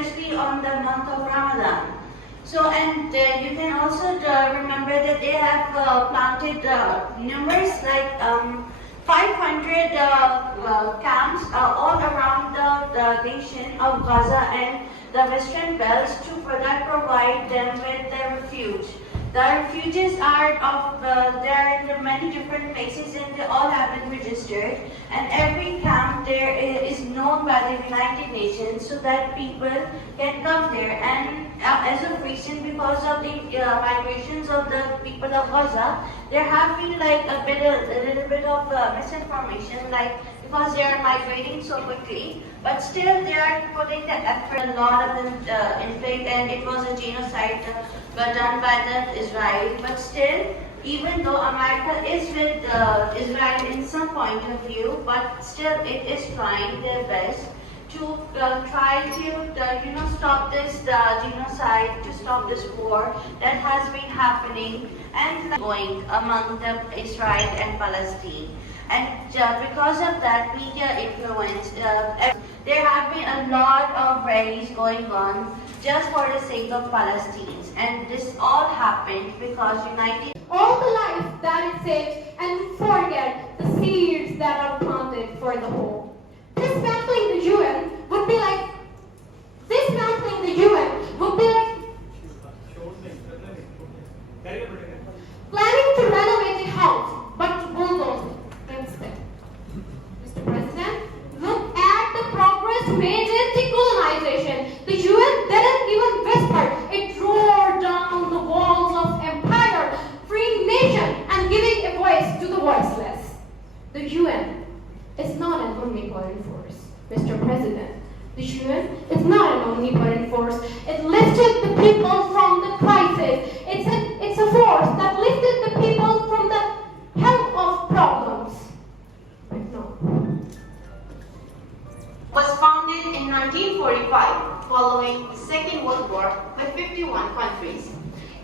especially on the month of Ramadan. So, and you can also remember that they have planted numerous, like 500 camps all around the nation of Gaza and the Western Belts to further provide them with their refuge. The refuges are there in many different places, and they all have been registered. And every camp there is known by the United Nations, so that people can come there. And as of recent, because of the migrations of the people of Gaza, there have been like a little bit of misinformation, like because they are migrating so quickly. But still, they are putting the effort. A lot of them inflict, and it was a genocide done by the Israel. But still, even though America is with Israel in some point of view, but still it is trying their best to try to stop this genocide, to stop this war that has been happening and going among the Israel and Palestine. And because of that media influence, there have been a lot of rallies going on just for the sake of Palestinians. And this all happened because United... All the life that it saves, and forget the seeds that are planted for the whole. Dismantling the UN would be like... planning to renovate a house, but to bulldoze it instead. Mr. President, look at the progress made in decolonization. The UN didn't even whisper. It roared down the walls of empire, freeing nation and giving a voice to the voiceless. The UN is not an omnipotent force, Mr. President. The UN is not an omnipotent force. It lifted the people from the crisis. It's a force that lifted the people from the help of problems. But no. Was founded in 1945 following the Second World War by 51 countries.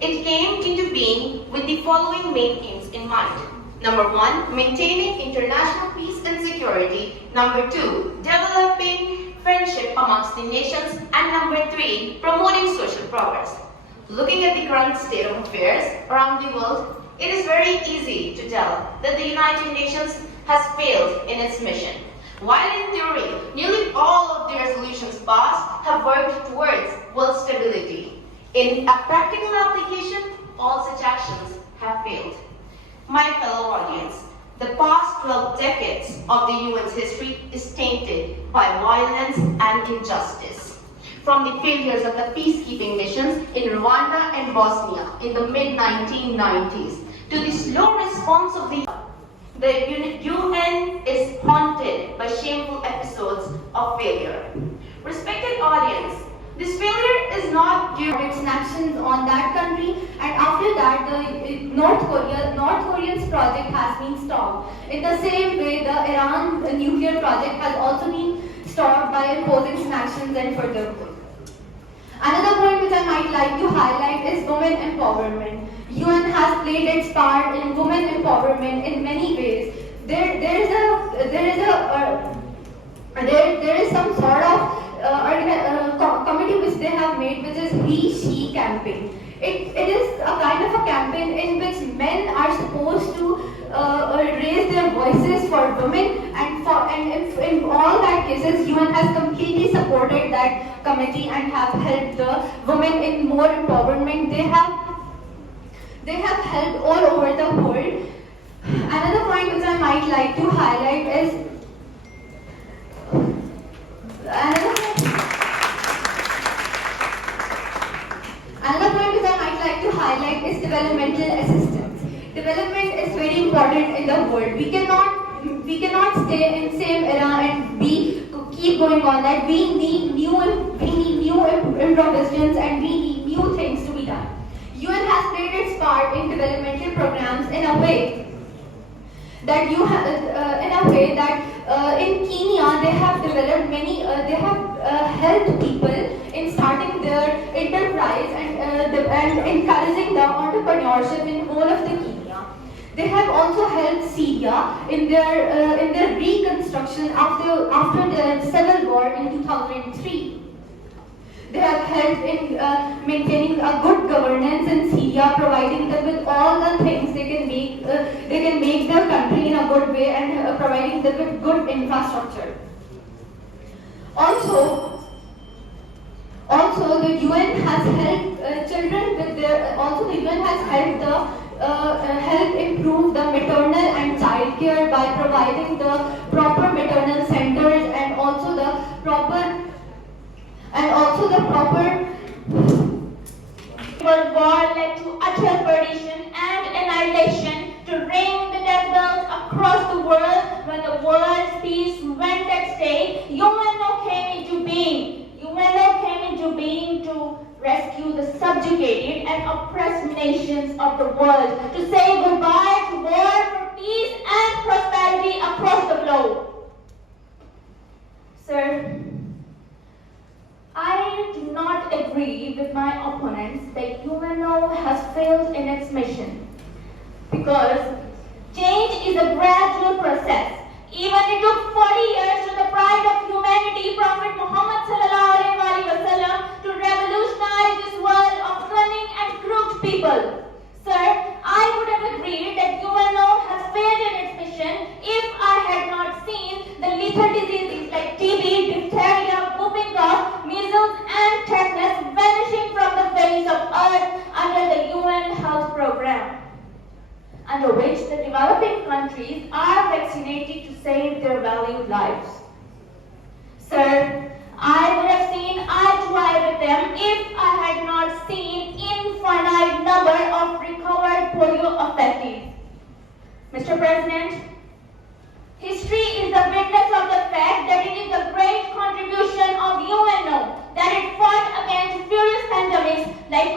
It came into being with the following main aims in mind. Number 1, maintaining international peace and security. Number 2, developing friendship amongst the nations. And number 3, promoting social progress. Looking at the current state of affairs around the world, it is very easy to tell that the United Nations has failed in its mission. While in theory, nearly all of the resolutions passed have worked towards world stability, in a practical application, all such actions have failed. My fellow audience, the past 12 decades of the UN's history is tainted by violence and injustice. From the failures of the peacekeeping missions in Rwanda and Bosnia in the mid-1990s to the slow response of the UN is haunted by shameful episodes of failure. Respected audience, this failure is not due to its actions on that country, and after that the North Korean's project has been stopped. In the same way, the Iran nuclear project has also been stopped by imposing sanctions and further. Another point which I might like to highlight is women empowerment. UN has played its part in women empowerment in many ways. There is some sort of committee which they have made, which is He-She campaign. It is a kind of a campaign in which men are supposed to raise their voices for women, and in all that cases, UN has completely supported that committee and have helped the women in more empowerment. They have helped all over the world. Another point which I might like to highlight is developmental assistance. Development is very important in the world. We cannot stay in same era and keep going on that. We need new improvisations, and we need new things to be done. UN has played its part in developmental programs in a way that in Kenya they have developed many. They have helped people in starting their enterprise and encouraging the entrepreneurship in all of the Kenya. They have also helped Syria in their reconstruction after the civil war in 2003. They have helped in maintaining a good governance in Syria, providing them with all the things they can make their country in a good way, and providing them with good infrastructure. Also, the UN has helped children with their. Also, the UN has helped improve the maternal and child care by providing the proper maternal centers and also the proper World War led to utter perdition and annihilation to ring the death bells across the world. When the world's peace went at stake, UNO came into being. UNO came into being to rescue the subjugated and oppressed nations of the world, to say goodbye to war for peace and prosperity across the globe. Sir, I do not agree with my opponents that UNO has failed in its mission, because change is a gradual process. Even it took 40 years to the pride of humanity, Prophet Muhammad ﷺ, to revolutionize this world of cunning and crooked people. Sir, I would have agreed that UNO has failed in its mission if I had not seen the lethal diseases like TB, diphtheria, whooping cough, measles, and tetanus vanishing from the face of earth under the UN Health Program, under which the developing countries are vaccinated to save their valued lives. Sir, I would have seen eye to eye with them if I had not seen infinite number of recovered polio affectees. Mr. President, history is the witness of the fact that it is the great contribution of UNO that it fought against furious pandemics like